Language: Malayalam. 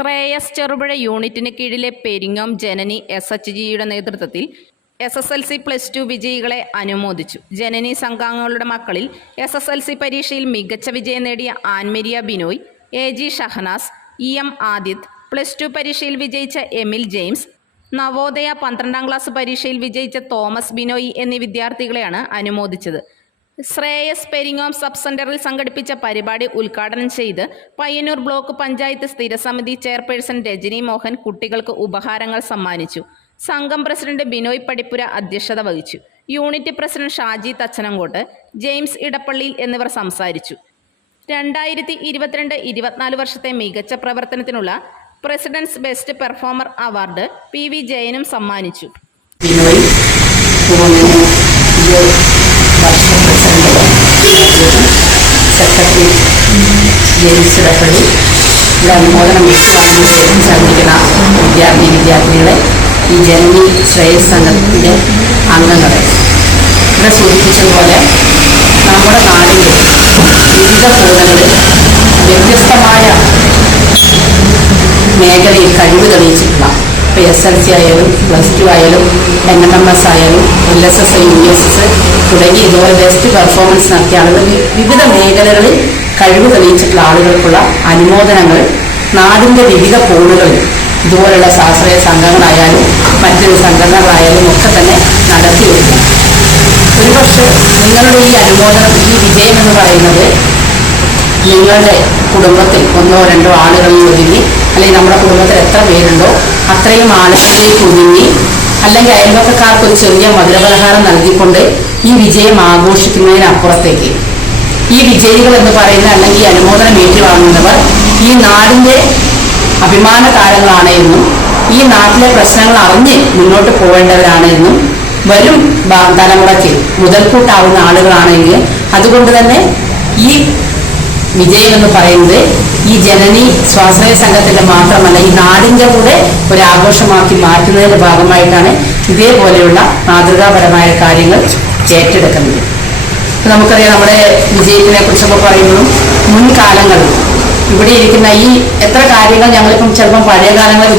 ശ്രേയസ് ചെറുപുഴ യൂണിറ്റിന് കീഴിലെ പെരിങ്ങോം ജനനി എസ് എച്ച് ജിയുടെ നേതൃത്വത്തിൽ S S L C plus two വിജയികളെ അനുമോദിച്ചു. ജനനി സംഘാംഗങ്ങളുടെ മക്കളിൽ എസ് എസ് എൽ സി പരീക്ഷയിൽ മികച്ച വിജയം നേടിയ Annmaria Binoy A G Shahanas E M Adith plus two പരീക്ഷയിൽ വിജയിച്ച എമിൽ ജെയിംസ് നവോദയ പന്ത്രണ്ടാം ക്ലാസ് പരീക്ഷയിൽ വിജയിച്ച തോമസ് ബിനോയ് എന്നീ വിദ്യാർത്ഥികളെയാണ് അനുമോദിച്ചത്. ശ്രേയസ് പെരിങ്ങോം സബ് സെന്ററിൽ സംഘടിപ്പിച്ച പരിപാടി ഉദ്ഘാടനം ചെയ്ത് പയ്യന്നൂർ ബ്ലോക്ക് പഞ്ചായത്ത് സ്ഥിരസമിതി ചെയർപേഴ്സൺ രജനി മോഹൻ കുട്ടികൾക്ക് ഉപഹാരങ്ങൾ സമ്മാനിച്ചു. സംഘം പ്രസിഡന്റ് ബിനോയ് പടിപ്പുര അധ്യക്ഷത വഹിച്ചു. Unit president Shaji Thachanangot James ഇടപ്പള്ളിയിൽ എന്നിവർ സംസാരിച്ചു. രണ്ടായിരത്തി ഇരുപത്തിരണ്ട് ഇരുപത്തിനാല് വർഷത്തെ മികച്ച പ്രവർത്തനത്തിനുള്ള president's best performer award P V ജയനും സമ്മാനിച്ചു. സെക്രട്ടറി ജെയിംസ് ഇടപ്പള്ളി ഇവിടെ അനുമോദനം ഏറ്റുവാങ്ങാൻ ചേർന്നിരിക്കുന്ന വിദ്യാർത്ഥി വിദ്യാർത്ഥികളെ ഈ ജനനി ശ്രേയസ് സംഘത്തിന്റെ അംഗങ്ങളെ. ഇവിടെ സൂചിപ്പിച്ചതുപോലെ നമ്മുടെ നാടിന്റെ വിവിധ കോണുകളിൽ വ്യത്യസ്തമായ മേഖലയിൽ കഴിവ് തെളിയിച്ചിട്ടുള്ള ഇപ്പോൾ എസ് എൽ സി ആയാലും പ്ലസ് ടു ആയാലും എൻ എം എം എസ് ആയാലും L S S I U S S തുടങ്ങി ഇതുപോലെ ബെസ്റ്റ് പെർഫോമൻസ് നടത്തിയ ആളുകൾ വിവിധ മേഖലകളിൽ കഴിവ് തെളിയിച്ചിട്ടുള്ള ആളുകൾക്കുള്ള അനുമോദനങ്ങൾ നാടിന്റെ വിവിധ കോണുകളിൽ ഇതുപോലുള്ള സ്വാശ്രയ സംഘങ്ങളായാലും മറ്റൊരു സംഘടനകളായാലും ഒക്കെ തന്നെ നടത്തി വരുന്നു. ഒരുപക്ഷെ നിങ്ങളുടെ ഈ അനുമോദനം ഈ വിജയം എന്ന് പറയുന്നത് നിങ്ങളുടെ കുടുംബത്തിൽ ഒന്നോ രണ്ടോ ആളുകളിൽ ഒതുങ്ങി അല്ലെങ്കിൽ നമ്മുടെ കുടുംബത്തിൽ എത്ര പേരുണ്ടോ അത്രയും ആളുകളിലേക്ക് ഒതുങ്ങി അല്ലെങ്കിൽ അയൽവക്കക്കാർക്ക് ഒരു ചെറിയ മധുരപലഹാരം നൽകിക്കൊണ്ട് ഈ വിജയം ആഘോഷിക്കുന്നതിനപ്പുറത്തേക്ക്. ഈ വിജയികൾ എന്ന് പറയുന്ന അല്ലെങ്കിൽ അനുമോദനം ഏറ്റുവാങ്ങുന്നവർ ഈ നാടിന്റെ അഭിമാന താരങ്ങളാണ് എന്നും ഈ നാട്ടിലെ പ്രശ്നങ്ങൾ അറിഞ്ഞ് മുന്നോട്ട് പോകേണ്ടവരാണ് എന്നും വരും തലമുറയ്ക്ക് മുതൽക്കൂട്ടാവുന്ന ആളുകളാണെങ്കിൽ അതുകൊണ്ട് തന്നെ ഈ വിജയം എന്ന് പറയുന്നത് ഈ ജനനി സ്വാശ്രയ സംഘത്തിന്റെ മാത്രമല്ല ഈ നാടിന്റെ കൂടെ ഒരു ആഘോഷമാക്കി മാറ്റുന്നതിന്റെ ഭാഗമായിട്ടാണ് ഇതേപോലെയുള്ള മാതൃകാപരമായ കാര്യങ്ങൾ ഏറ്റെടുക്കുന്നത്. നമുക്കറിയാം നമ്മുടെ വിജയത്തിനെ കുറിച്ചൊക്കെ പറയുമ്പോഴും മുൻകാലങ്ങളിൽ ഇവിടെ ഇരിക്കുന്ന ഈ എത്ര കാര്യങ്ങൾ ഞങ്ങളിപ്പം ചിലപ്പം പഴയ കാലങ്ങളിൽ